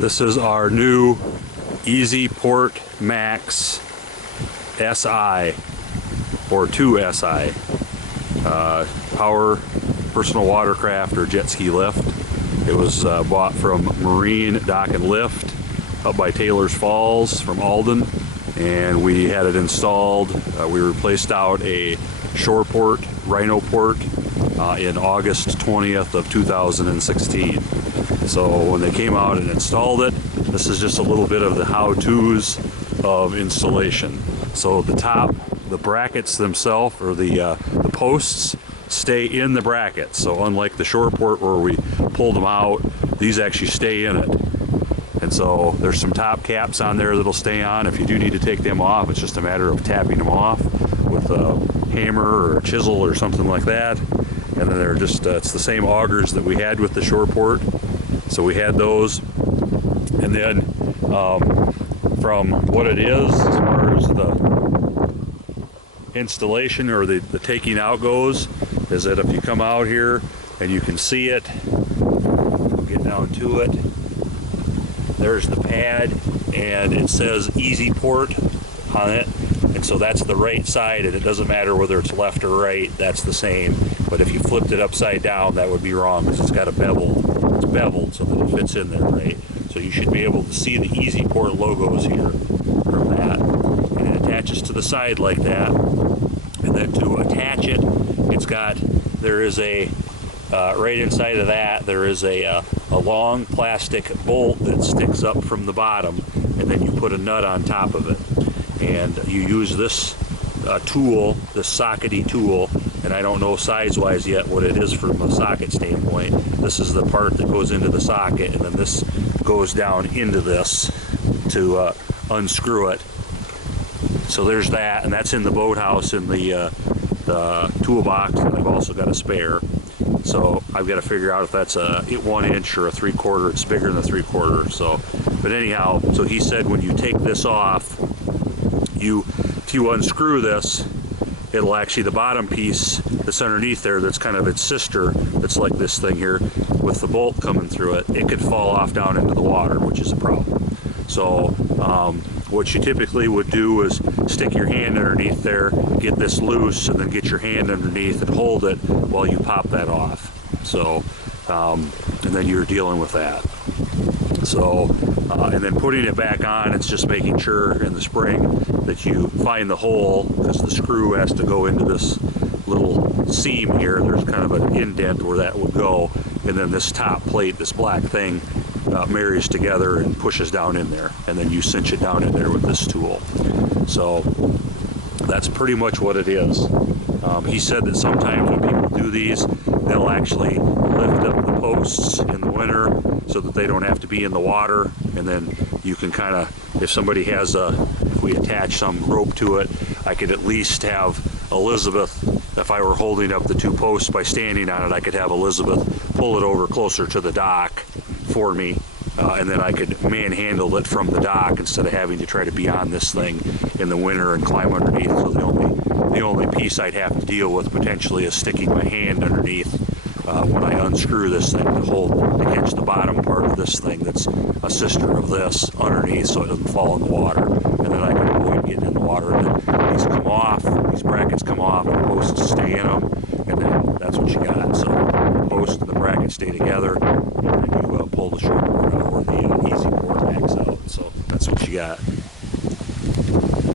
This is our new Easy Port Max SI or 2SI power personal watercraft or jet ski lift. It was bought from Marine Dock and Lift up by Taylor's Falls from Alden, and we had it installed. We replaced out a shore port, rhino port in August 20th of 2016. So when they came out and installed it, this is just a little bit of the how-tos of installation. So the top, the brackets themselves, or the posts, stay in the brackets. So unlike the shore port where we pulled them out, these actually stay in it. And so there's some top caps on there that'll stay on. If you do need to take them off, it's just a matter of tapping them off with a hammer or a chisel or something like that. And then they're just, it's the same augers that we had with the shore port. So we had those. And then from what it is, as far as the installation or the taking out goes, is that if you come out here and you can see it, we'll get down to it. There's the pad, and it says Easy Port on it, and so that's the right side, and it doesn't matter whether it's left or right, that's the same. But if you flipped it upside down, that would be wrong, because it's got a bevel. It's beveled so that it fits in there right. So you should be able to see the Easy Port logos here from that, and it attaches to the side like that. And then to attach it, it's got, there is a right inside of that, there is a long plastic bolt that sticks up from the bottom, and then you put a nut on top of it. And you use this tool, this sockety tool, and I don't know size-wise yet what it is from a socket standpoint. This is the part that goes into the socket, and then this goes down into this to unscrew it. So there's that, and that's in the boathouse in the toolbox, and I've also got a spare. So I've got to figure out if that's a 1 inch or a 3/4. It's bigger than a 3/4. So, but anyhow, so he said when you take this off, if you unscrew this, it'll actually, the bottom piece that's underneath there, that's kind of its sister, that's like this thing here, with the bolt coming through it, it could fall off down into the water, which is a problem. So what you typically would do is stick your hand underneath there, get this loose, and then get your hand underneath and hold it while you pop that off. So, and then you're dealing with that. So, and then putting it back on, it's just making sure in the spring that you find the hole, because the screw has to go into this little seam here. There's kind of an indent where that would go, and then this top plate, this black thing, marries together and pushes down in there, and then you cinch it down in there with this tool. So that's pretty much what it is. He said that sometimes when people do these, they'll actually lift up the posts in the winter so that they don't have to be in the water, and then you can kind of, if somebody has if we attach some rope to it, I could at least have Elizabeth, if I were holding up the two posts by standing on it, I could have Elizabeth pull it over closer to the dock for me, and then I could manhandle it from the dock instead of having to try to be on this thing in the winter and climb underneath. So the only piece I'd have to deal with potentially is sticking my hand underneath when I unscrew this thing to catch the bottom part of this thing that's a sister of this underneath, so it doesn't fall in the water. And then I can avoid getting in the water, and then these come off, these brackets come off, and the posts stay in them, and then that's what you got. So the post and the bracket stay together, and then you pull the short port out or the Easy Port Max out. So that's what you got.